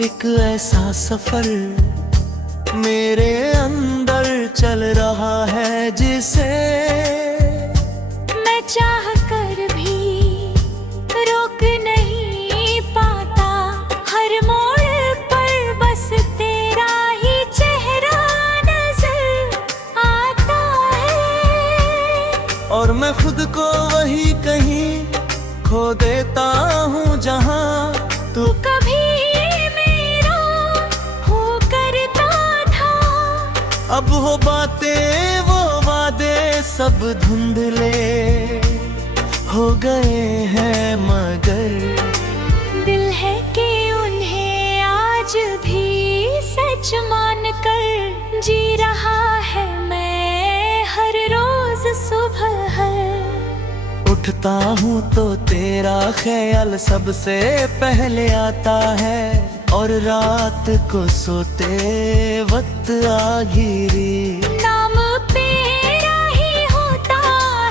एक ऐसा सफर मेरे अंदर चल रहा है जिसे मैं चाह कर भी रोक नहीं पाता। हर मोड़ पर बस तेरा ही चेहरा नजर आता है, और मैं खुद को वही कहीं खो देता हूँ जहाँ तू कभी मेरा हो करता था। अब वो बातें वो वादे सब धुंधले हो गए हैं, मगर दिल है कि उन्हें आज भी सच मान कर जी रहा है मैं हर रोज सुबह। उठता हूँ तो तेरा ख्याल सबसे पहले आता है, और रात को सोते वक्त आ घिरी नाम तेरा ही होता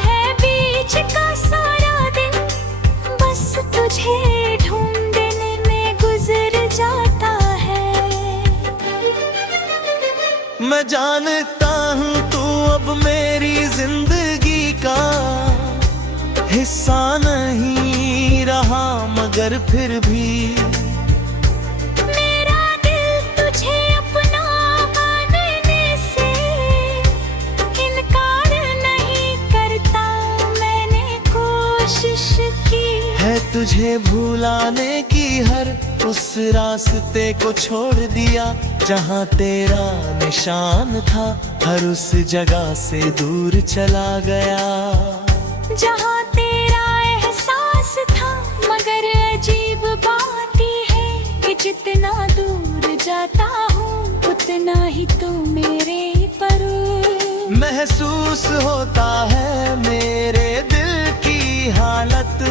है बीच का सारा दिन, बस तुझे ढूंढने में गुजर जाता है। मैं जानता हूँ तू अब मेरी जिंदगी का हिस्सा नहीं रहा, मगर फिर भी मेरा दिल तुझे अपना मानने से इनकार नहीं करता। मैंने कोशिश की है तुझे भुलाने की, हर उस रास्ते को छोड़ दिया जहाँ तेरा निशान था, हर उस जगह से दूर चला गया जहाँ तेरा एहसास था। मगर अजीब बात है कि जितना दूर जाता हूँ उतना ही तू मेरे पर महसूस होता है मेरे दिल की हालत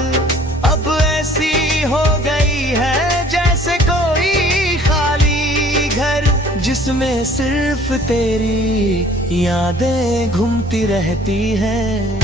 अब ऐसी हो गई है जैसे कोई खाली घर, जिसमें सिर्फ तेरी यादें घूमती रहती हैं।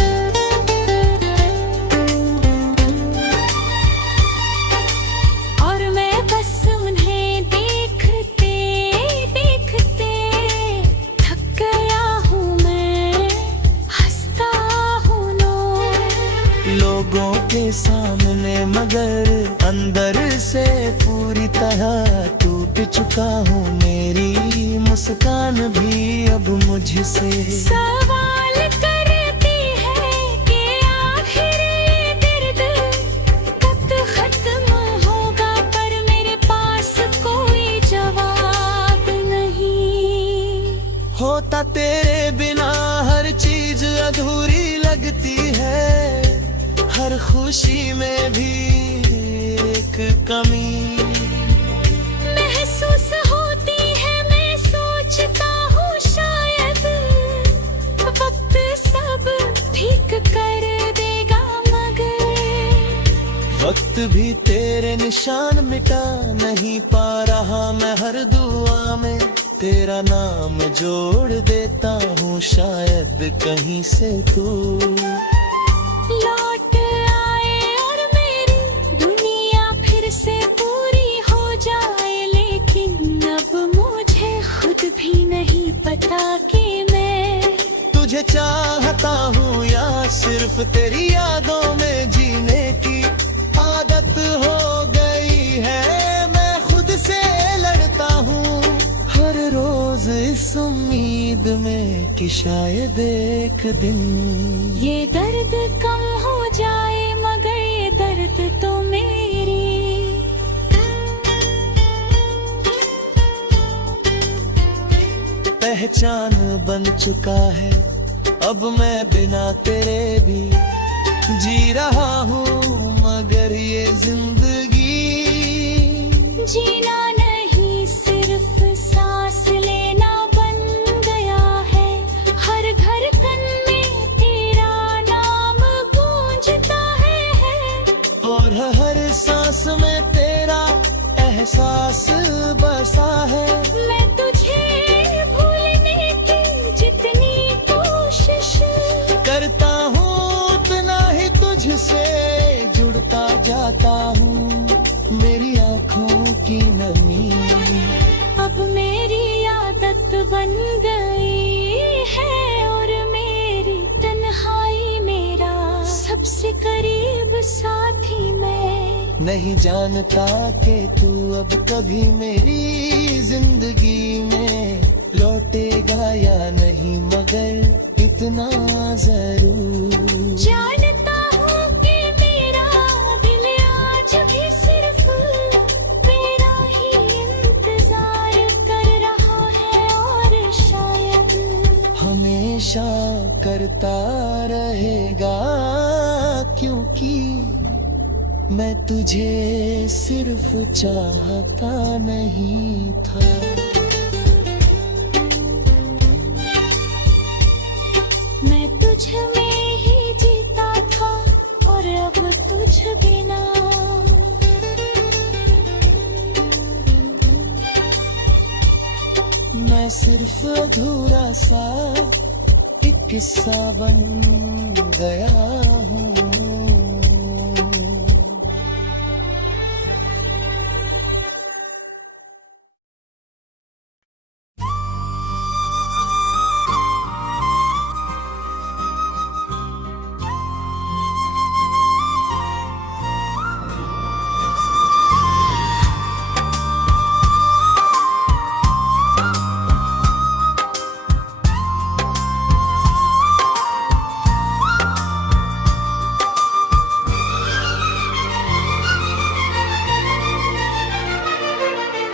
लोगों के सामने मगर अंदर से पूरी तरह टूट चुका हूँ, मेरी मुस्कान भी अब मुझसे सवाल करती है कि आखिर ये दर्द कब खत्म होगा, पर मेरे पास कोई जवाब नहीं। होता तेरे बिना हर चीज अधूरी लगती है, हर खुशी में भी एक कमी महसूस होती है। मैं सोचता हूँ शायद वक्त सब ठीक कर देगा, मगर वक्त भी तेरे निशान मिटा नहीं पा रहा। मैं हर दुआ में तेरा नाम जोड़ देता हूँ, शायद कहीं से तू लौट आए और मेरी दुनिया फिर से पूरी हो जाए। लेकिन अब मुझे खुद भी नहीं पता कि मैं तुझे चाहता हूँ या सिर्फ तेरी यादों में जीने की आदत हो गई है। मैं खुद से लड़ता हूँ हर रोज इस उम्मीद में कि शायद एक दिन ये दर्द कम हो जाए, मगर ये दर्द तो मेरी पहचान बन चुका है। अब मैं बिना तेरे भी जी रहा हूँ, मगर ये जिंदगी जीना नहीं सिर्फ सांस लेना बन गया है। हर धड़कन में तेरा नाम गूंजता है, और हर सांस में तेरा एहसास बसा है। मैं तुझे भूलने की जितनी कोशिश करता हूँ उतना ही तुझसे जुड़ता जाता हूँ। मेरी आँखों की नमी बन गई है और मेरी तन्हाई मेरा सबसे करीब साथी मैं। नहीं जानता कि तू अब कभी मेरी जिंदगी में लौटेगा या नहीं, मगर इतना जरूर जानता हूँ कि मेरा दिल आज भी सिर्फ तेरा ही इंतजार कर रहा है और शायद हमेशा करता रहेगा, क्योंकि मैं तुझे सिर्फ चाहता नहीं था। मैं तुझ में ही जीता था और अब तुझ बिना मैं सिर्फ अधूरा सा एक किस्सा बन गया हूँ।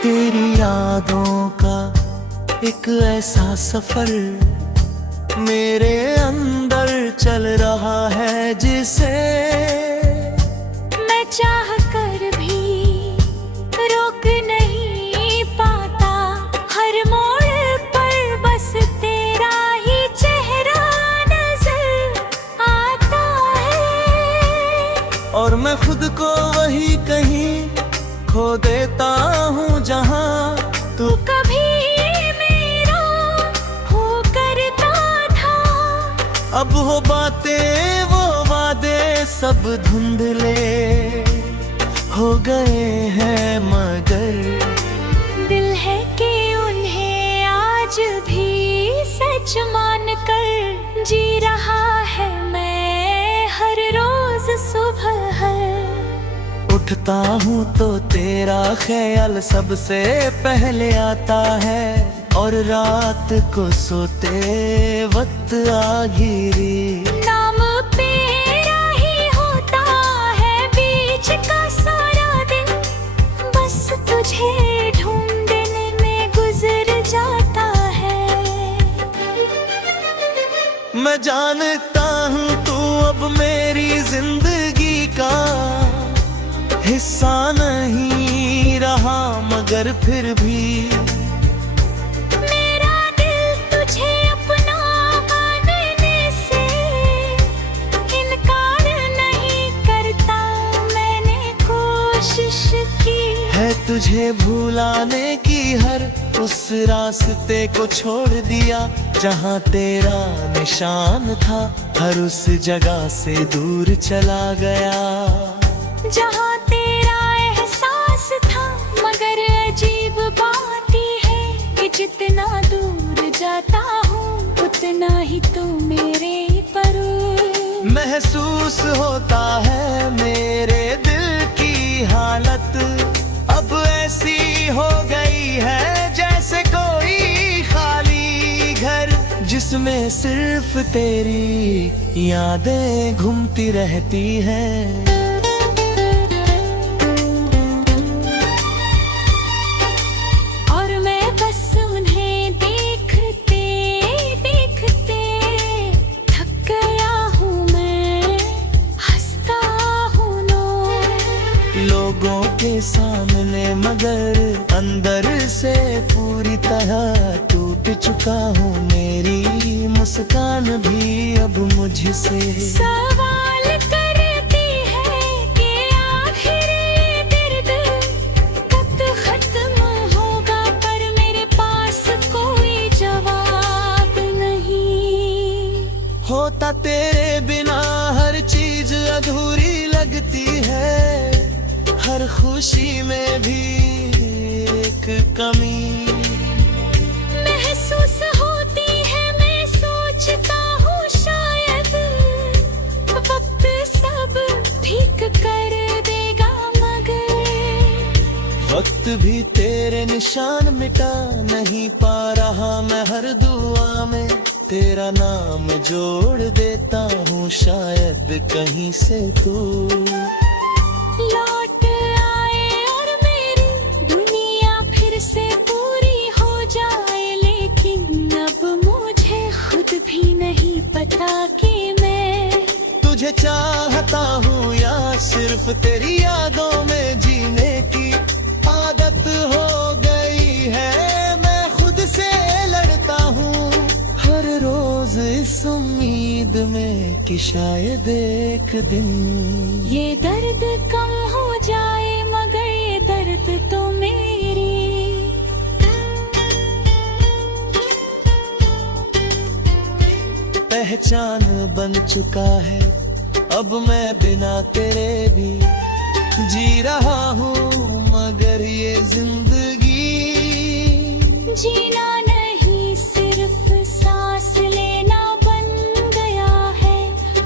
तेरी यादों का एक ऐसा सफर मेरे अंदर चल रहा है, जिसे मैं चाह कर भी रोक नहीं पाता। हर मोड़ पर बस तेरा ही चेहरा नजर आता है और मैं खुद को वही कहीं खो देता हूँ जहाँ तू कभी मेरा हो करता था। अब हो बातें वो वादे सब धुंधले हो गए हैं, मगर दिल है कि उन्हें आज भी सच मान कर जी रहा है मैं हर रोज सुबह। उठता हूँ तो तेरा ख्याल सबसे पहले आता है, और रात को सोते वक्त आ गिरी नाम तेरा ही होता है बीच का सारा दिन, बस तुझे ढूंढने में गुजर जाता है। मैं जानता हूँ तू अब मेरी जिंदगी का हिस्सा नहीं रहा, मगर फिर भी मेरा दिल तुझे अपना मानने से इनकार नहीं करता। मैंने कोशिश की है तुझे भुलाने की, हर उस रास्ते को छोड़ दिया जहाँ तेरा निशान था, हर उस जगह से दूर चला गया जहाँ तेरा एहसास था। मगर अजीब बात है कि जितना दूर जाता हूँ उतना ही तू मेरे पर महसूस होता है। मेरे दिल की हालत अब ऐसी हो गई है जैसे कोई खाली घर, जिसमें सिर्फ तेरी यादें घूमती रहती हैं। के सामने मगर अंदर से पूरी तरह टूट चुका हूँ, मेरी मुस्कान भी अब मुझसे सवाल करती है कि आखिर ये दर्द कब खत्म होगा, पर मेरे पास कोई जवाब नहीं। होता तेरे बिना हर चीज अधूरी लगती है, हर खुशी में भी एक कमी महसूस वक्त भी तेरे निशान मिटा नहीं पा रहा मैं हर दुआ में तेरा नाम जोड़ देता हूँ शायद कहीं से तू लौट आए और मेरी दुनिया फिर से पूरी हो जाए, लेकिन अब मुझे खुद भी नहीं पता कि मैं तुझे चाहता हूँ या सिर्फ तेरी यादों में जीने की आदत हो गई है। मैं खुद से लड़ता हूँ हर रोज इस उम्मीद में कि शायद एक दिन ये दर्द कम हो जाए, मगर ये दर्द तो मेरी पहचान बन चुका है। अब मैं बिना तेरे भी जी रहा हूँ, मगर ये जिंदगी जीना नहीं सिर्फ सांस लेना बन गया है।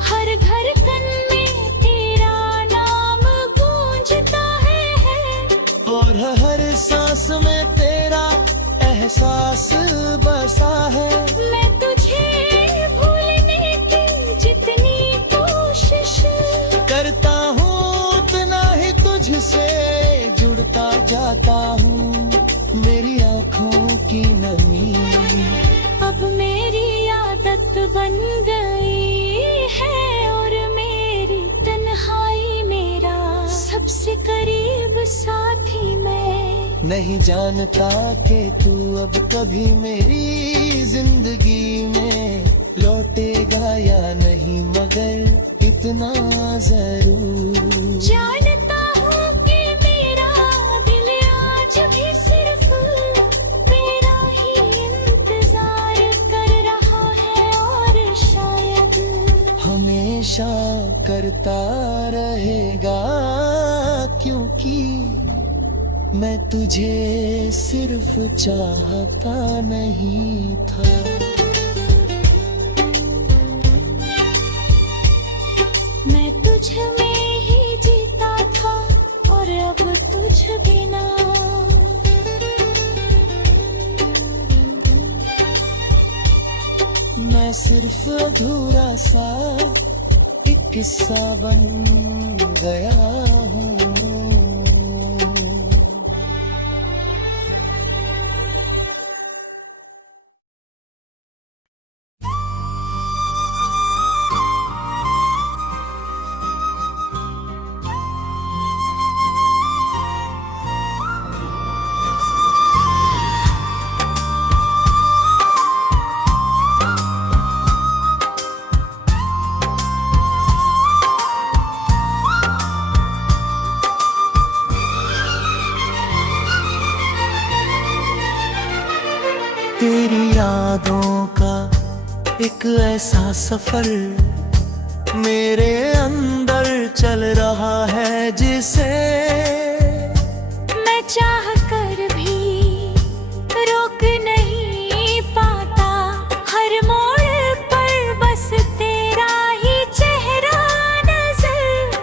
हर धड़कन में तेरा नाम गूंजता है और हर सांस में तेरा एहसास बसा है। मैं तुझे भूलने की जितनी कोशिश करता हूँ उतना ही तुझसे जुड़ता जाता हूँ। मेरी आँखों की नमी अब मेरी आदत बन गई है, और मेरी तन्हाई मेरा सबसे करीब साथी मैं नहीं जानता कि तू अब कभी मेरी जिंदगी में लौटेगा या नहीं, मगर इतना जरूर जानता हूँ कि मेरा दिल आज भी सिर्फ तेरा ही इंतजार कर रहा है, और शायद हमेशा करता रहेगा, क्योंकि मैं तुझे सिर्फ चाहता नहीं था। मैं तुझ में ही जीता था, और अब तुझ बिना मैं सिर्फ अधूरा सा एक किस्सा बन गया हूँ। तेरी यादों का एक ऐसा सफर मेरे अंदर चल रहा है, जिसे मैं चाह कर भी रोक नहीं पाता। हर मोड़ पर बस तेरा ही चेहरा नजर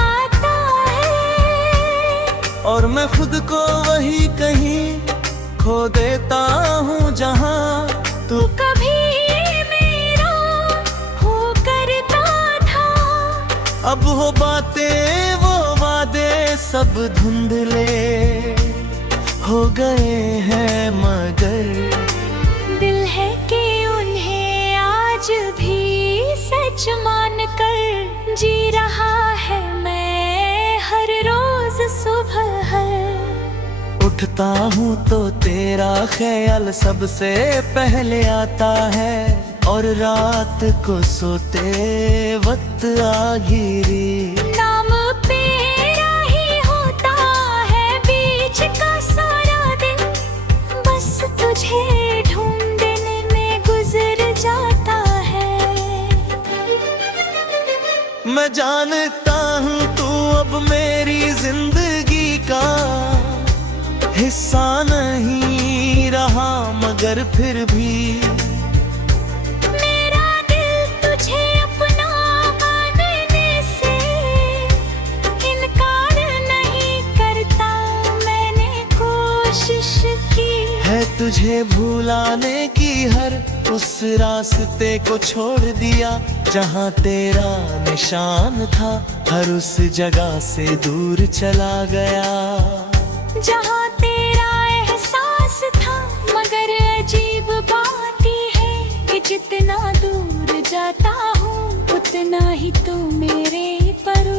आता है, और मैं खुद को वही कहीं खो देता हूँ जहाँ तू कभी मेरा हो करता था। अब हो बातें वो वादे सब धुंधले हो गए हैं, मगर दिल है कि उन्हें आज भी सच मान कर जी रहा है मैं हर रोज सुबह। उठता हूँ तो तेरा ख्याल सबसे पहले आता है, और रात को सोते वक्त आ गिरी नाम तेरा ही होता है बीच का सारा दिन, बस तुझे ढूंढने में गुजर जाता है। मैं जानता हूँ तू अब मेरी जिंदगी का हिस्सा नहीं रहा, मगर फिर भी मेरा दिल तुझे अपना मानने से इनकार नहीं करता। मैंने कोशिश की है तुझे भुलाने की, हर उस रास्ते को छोड़ दिया जहाँ तेरा निशान था, हर उस जगह से दूर चला गया जहाँ तेरा एहसास था। मगर अजीब बात ही है कि जितना दूर जाता हूँ उतना ही तू मेरे पर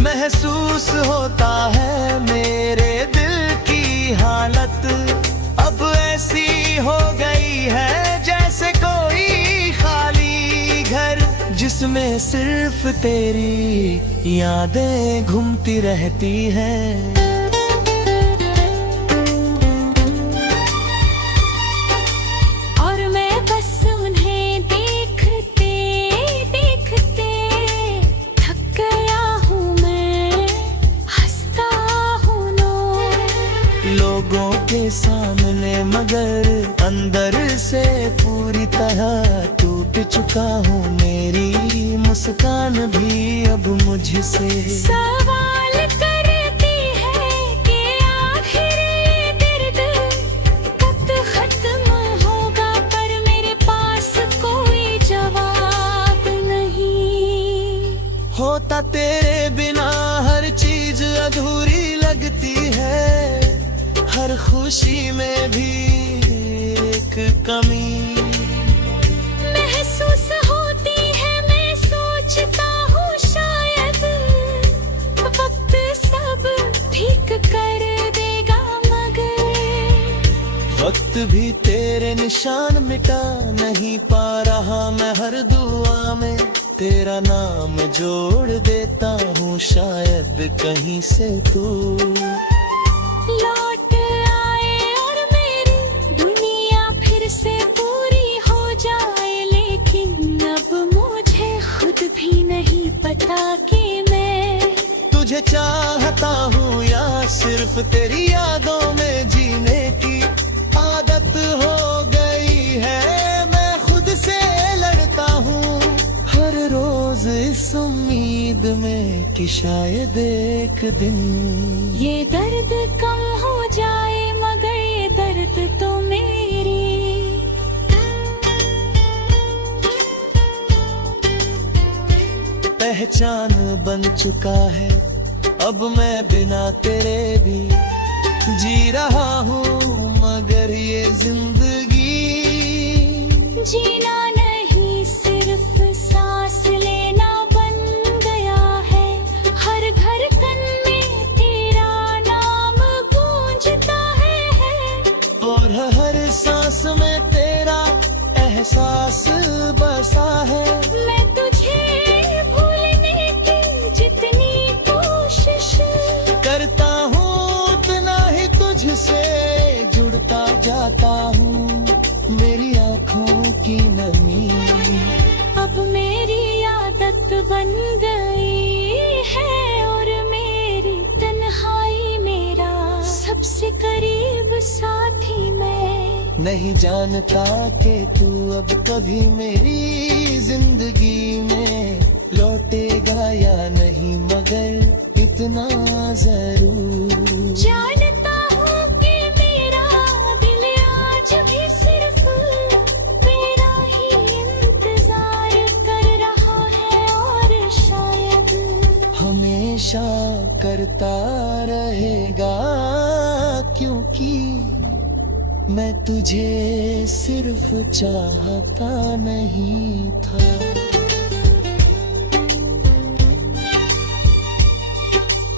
महसूस होता है मेरे दिल की हालत अब ऐसी हो गई है जैसे कोई खाली घर, जिसमें सिर्फ तेरी यादें घूमती रहती हैं। और मैं बस उन्हें देखते देखते थक गया हूँ, मैं हंसता हूँ लोगों के सामने मगर अंदर से पूरी तरह टूट चुका हूँ, मेरी मुस्कान भी अब मुझसे सवाल करती है कि आखिर ये दर्द कब खत्म होगा, पर मेरे पास कोई जवाब नहीं। होता तेरे बिना हर चीज अधूरी लगती है, हर खुशी में भी एक कमी महसूस होती है। मैं सोचता हूँ शायद वक्त सब ठीक कर देगा, मगर वक्त भी तेरे निशान मिटा नहीं पा रहा। मैं हर दुआ में तेरा नाम जोड़ देता हूँ, शायद कहीं से तू लौट आए और मेरी दुनिया फिर से पूरी हो जाए। लेकिन अब मुझे खुद भी नहीं पता कि मैं तुझे चाहता हूँ या सिर्फ तेरी यादों में जीने की आदत हो गई है। मैं खुद से लड़ता हूँ हर रोज इस उम्मीद में कि शायद एक दिन ये दर्द कम हो जाए, मगर ये दर्द तो मेरी पहचान बन चुका है। अब मैं बिना तेरे भी जी रहा हूँ, मगर ये जिंदगी जीना नहीं सिर्फ सांस लेना बन गया है। हर घर कन में तेरा नाम गूंजता है और हर सांस में तेरा एहसास बसा है। मैं तुझे भूलने की जितनी कोशिश करता हूँ उतना ही तुझसे जुड़ता जाता हूँ। मेरी आँखों की नमी अब मेरी आदत बन गई है, और मेरी तन्हाई मेरा सबसे करीब साथी मैं नहीं जानता कि तू अब कभी मेरी जिंदगी में लौटेगा या नहीं, मगर इतना जरूर जानता हूँ कि मेरा दिल आज भी सिर्फ तेरा ही इंतजार कर रहा है, और शायद हमेशा करता रहेगा, क्योंकि मैं तुझे सिर्फ चाहता नहीं था।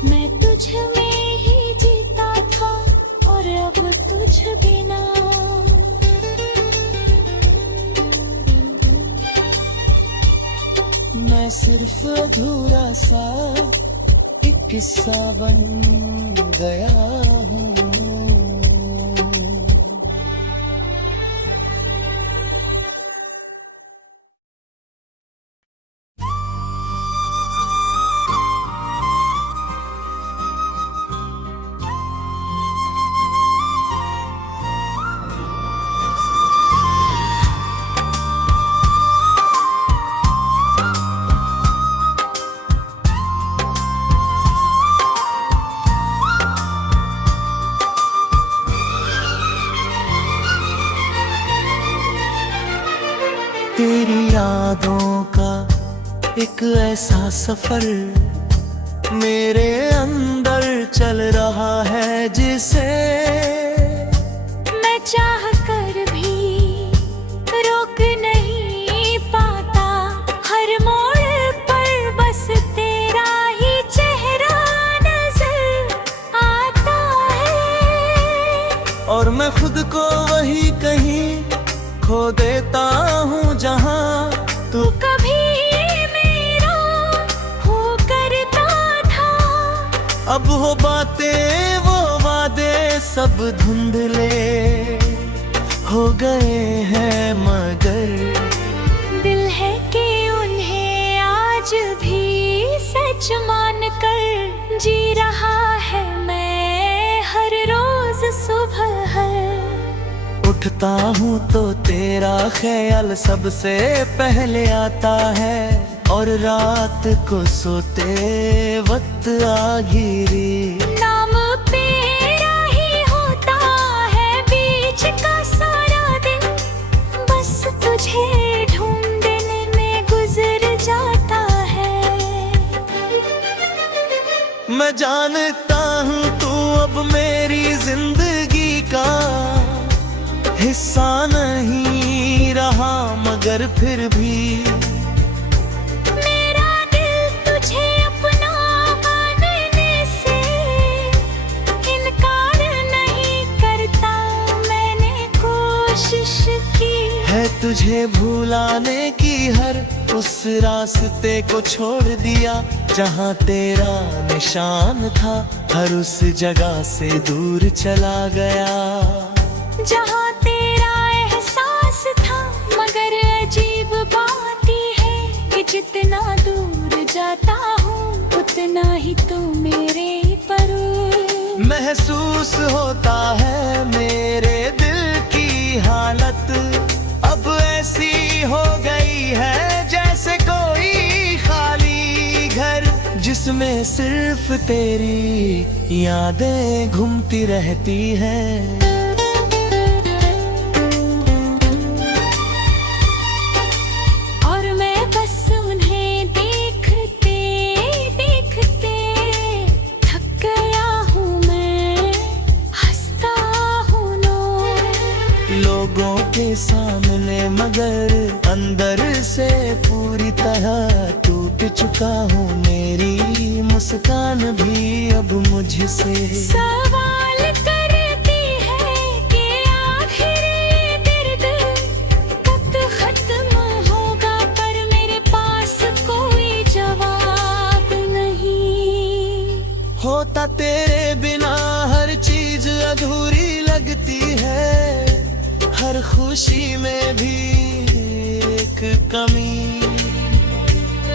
मैं तुझ में ही जीता था, और अब तुझ बिना मैं सिर्फ अधूरा सा एक किस्सा बन गया हूँ। तेरी यादों का एक ऐसा सफर मेरे अंदर चल रहा है जिसे मैं चाह कर भी रोक नहीं पाता। हर मोड़ पर बस तेरा ही चेहरा नजर आता है। और मैं खुद को वही कहीं खो देता हूँ जहाँ तू कभी मेरा हो करता था। अब वो बातें वो वादे सब धुंधले हो गए हैं, मगर दिल है कि उन्हें आज भी सच मान कर जी रहा है मैं हर रोज सुबह। उठता हूँ तो तेरा ख्याल सबसे पहले आता है, और रात को सोते वक्त आ गिरी नाम तेरा ही होता है बीच का सारा दिन। बस तुझे ढूंढने में गुजर जाता है। मैं जानता हूँ तू अब मेरी जिंदगी का हिस्सा नहीं रहा, मगर फिर भी मेरा दिल तुझे अपना मानने से इनकार नहीं करता। मैंने कोशिश की है तुझे भुलाने की, हर उस रास्ते को छोड़ दिया जहाँ तेरा निशान था। हर उस जगह से दूर चला गया जहाँ तेरा एहसास था। मगर अजीब बात है कि जितना दूर जाता हूँ उतना ही तू मेरे पर महसूस होता है मेरे दिल की हालत अब ऐसी हो गई है जैसे कोई खाली घर, जिसमें सिर्फ तेरी यादें घूमती रहती हैं। लोगों के सामने मगर अंदर से पूरी तरह टूट चुका हूँ। मेरी मुस्कान भी अब मुझसे सवाल करती है कि आखिर ये दर्द कब खत्म होगा, पर मेरे पास कोई जवाब नहीं। होता तेरे बिना हर चीज अधूरी लगती है, हर खुशी में भी एक कमी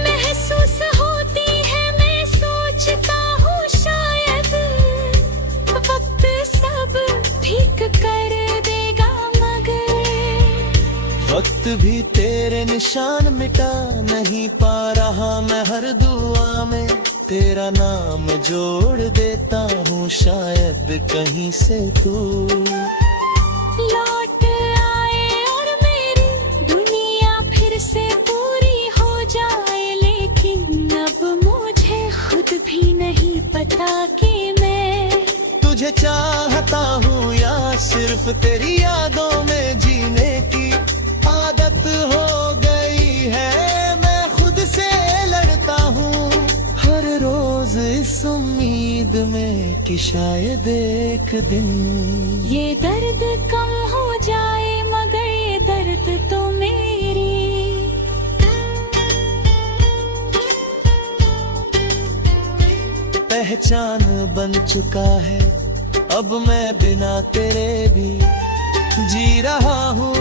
महसूस होती है। मैं सोचता हूँ शायद वक्त सब ठीक कर देगा, मगर वक्त भी तेरे निशान मिटा नहीं पा रहा। मैं हर दुआ में तेरा नाम जोड़ देता हूँ, शायद कहीं से तू लौट आए और मेरी दुनिया फिर से पूरी हो जाए। लेकिन अब मुझे खुद भी नहीं पता कि मैं तुझे चाहता हूँ या सिर्फ तेरी यादों में जीने की आदत हो गई है। मैं खुद से लड़ता हूँ हर रोज इस उम्मीद में कि शायद एक दिन ये दर्द कम हो जाए, मगर ये दर्द तो मेरी पहचान बन चुका है। अब मैं बिना तेरे भी जी रहा हूँ,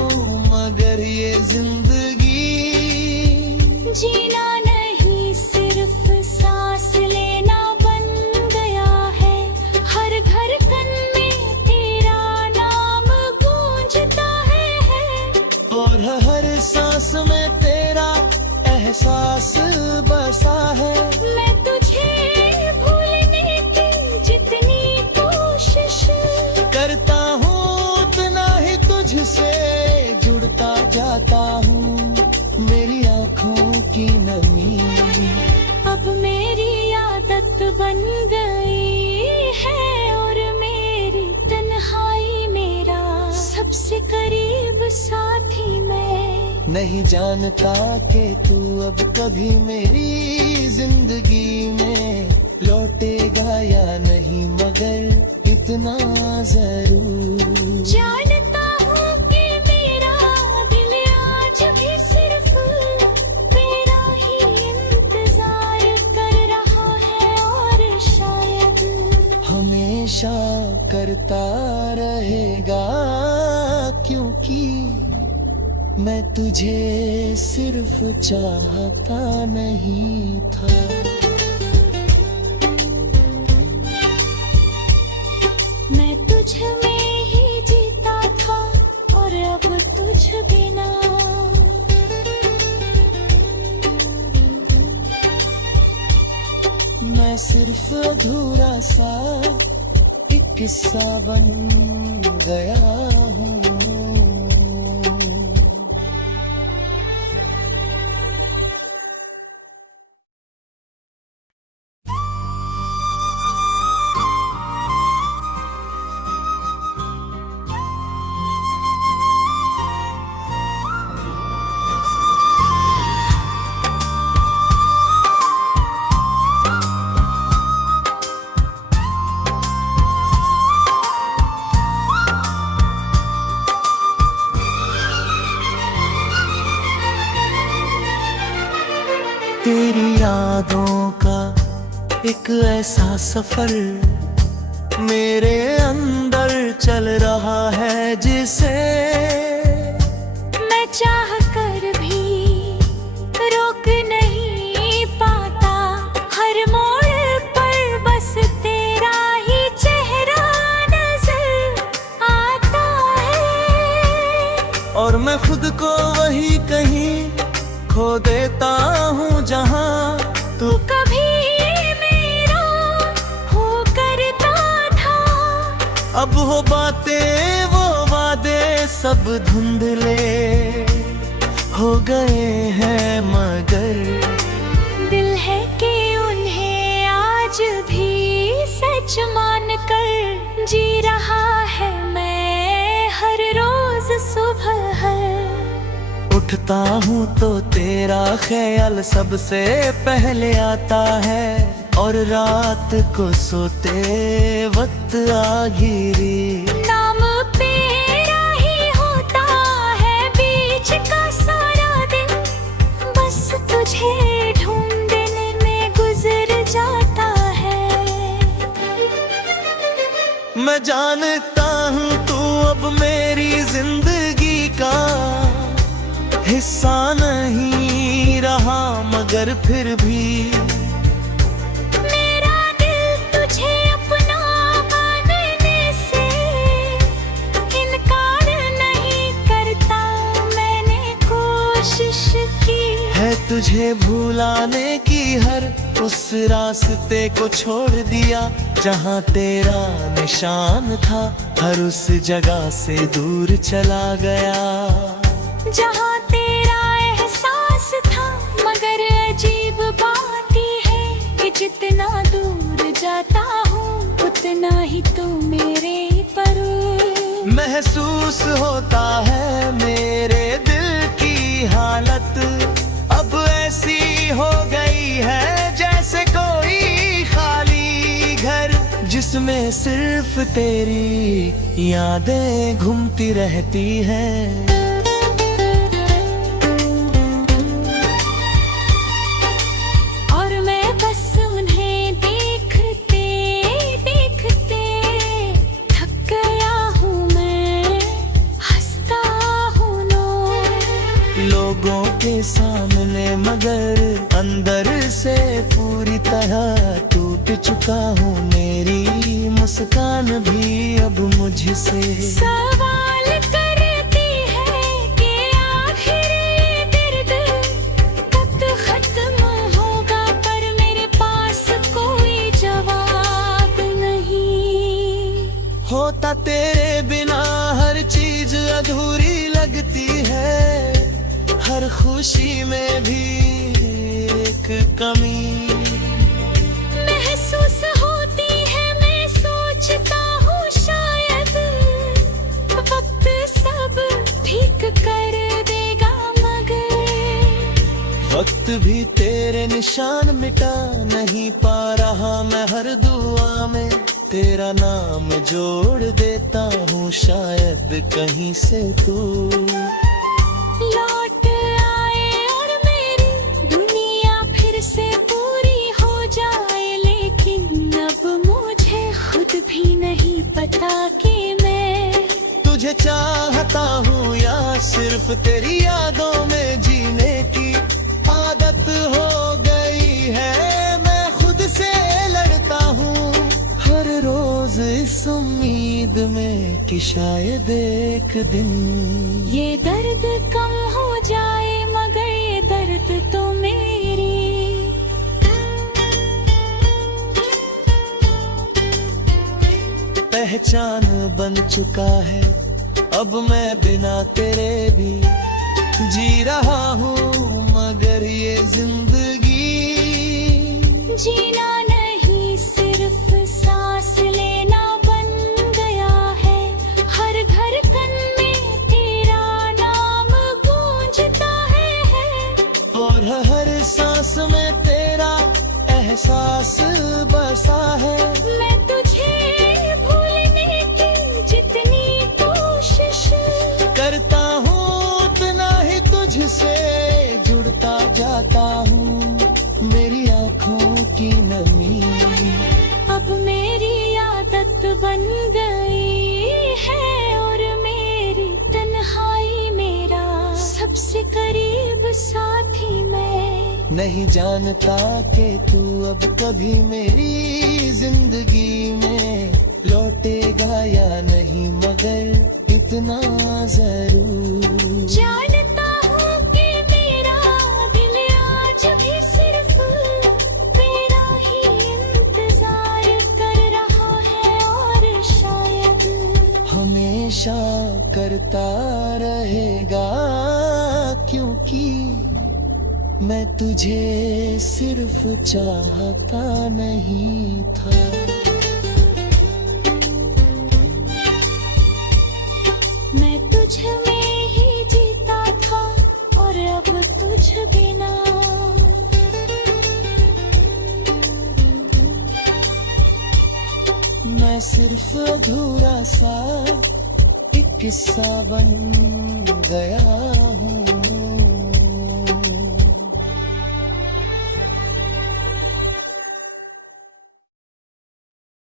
मगर ये जिंदगी जीना नहीं सिर्फ सांस लेना बन गया है। हर धड़कन में तेरा नाम गूंजता है और हर सांस में तेरा एहसास बसा है। मैं तुझे भूलने की जितनी कोशिश करता हूँ उतना ही तुझसे जुड़ता जाता हूँ। नहीं जानता कि तू अब कभी मेरी जिंदगी में लौटेगा या नहीं, मगर इतना जरूर जानता हूँ कि मेरा दिल आज भी सिर्फ तेरा ही इंतजार कर रहा है, और शायद हमेशा करता रहेगा, क्योंकि मैं तुझे सिर्फ चाहता नहीं था। मैं तुझ में ही जीता था, और अब तुझ बिना मैं सिर्फ अधूरा सा एक किस्सा बन गया हूँ। तेरी यादों का एक ऐसा सफर मेरे अंदर चल रहा है, जिसे मैं चाह कर भी रोक नहीं पाता। हर मोड़ पर बस तेरा ही चेहरा नजर आता है, और मैं खुद को वही कहीं खो देता हूँ जहाँ तू कभी मेरा हो करता था। अब हो बातें वो वादे सब धुंधले हो गए हैं, मगर दिल है कि उन्हें आज भी सच मान कर जी रहा है मैं हर रोज सुबह। उठता हूँ तो तेरा ख्याल सबसे पहले आता है, और रात को सोते वक्त आ गिरी नाम तेरा ही होता है बीच का सारा दिन, बस तुझे ढूंढने में गुजर जाता है। मैं जानता हूँ तू अब मेरी जिंदगी का हिस्सा नहीं रहा, मगर फिर भी मेरा दिल तुझे अपना मानने से इनकार नहीं करता। मैंने कोशिश की है तुझे भुलाने की, हर उस रास्ते को छोड़ दिया जहाँ तेरा निशान था, हर उस जगह से दूर चला गया जहाँ तेरा एहसास था। मगर अजीब बात है कि जितना दूर जाता हूँ उतना ही तू मेरे पर महसूस होता है। मेरे दिल की हालत अब ऐसी हो गई है जैसे कोई खाली घर, जिसमें सिर्फ तेरी यादें घूमती रहती हैं। के सामने मगर अंदर से पूरी तरह टूट चुका हूँ, मेरी मुस्कान भी अब मुझसे सवाल करती है कि आखिर ये दर्द कब खत्म होगा, पर मेरे पास कोई जवाब नहीं। होता तेरे बिना हर चीज अधूरी लगती है, हर खुशी में भी एक कमी महसूस होती है। मैं सोचता हूँ शायद वक्त सब ठीक कर देगा, मगर वक्त भी तेरे निशान मिटा नहीं पा रहा मैं हर दुआ में तेरा नाम जोड़ देता हूँ शायद कहीं से तू लौट आए और मेरी दुनिया फिर से पूरी हो जाए, लेकिन अब मुझे खुद भी नहीं पता कि मैं तुझे चाहता हूँ या सिर्फ तेरी यादों में जीने की आदत हो गई है, मैं खुद से लड़ता हूँ हर रोज इस उम्मीद में कि शायद एक दिन ये दर्द कम हो जाए, मगर ये दर्द तो मेरी पहचान बन चुका है। अब मैं बिना तेरे भी जी रहा हूँ, मगर ये जिंदगी जीना नहीं सिर्फ सांस लेना बन गया है। हर धड़कन में तेरा नाम गूंजता है और हर सांस में तेरा एहसास बसा है। मैं तुझे भूलने की जितनी कोशिश करता हूँ उतना ही तुझसे जुड़ता जाता हूँ, मेरी आँखों की नमी अब मेरी आदत बन गई है, और मेरी तन्हाई मेरा सबसे करीब साथी मैं नहीं जानता कि तू अब कभी मेरी जिंदगी में लौटेगा या नहीं, मगर इतना जरूर जानता हूँ कि मेरा दिल आज भी सिर्फ तेरा ही इंतजार कर रहा है, और शायद हमेशा करता रहेगा, क्योंकि मैं तुझे सिर्फ चाहता नहीं था। मैं तुझ में ही जीता था, और अब तुझ बिना मैं सिर्फ अधूरा सा एक किस्सा बन गया हूँ।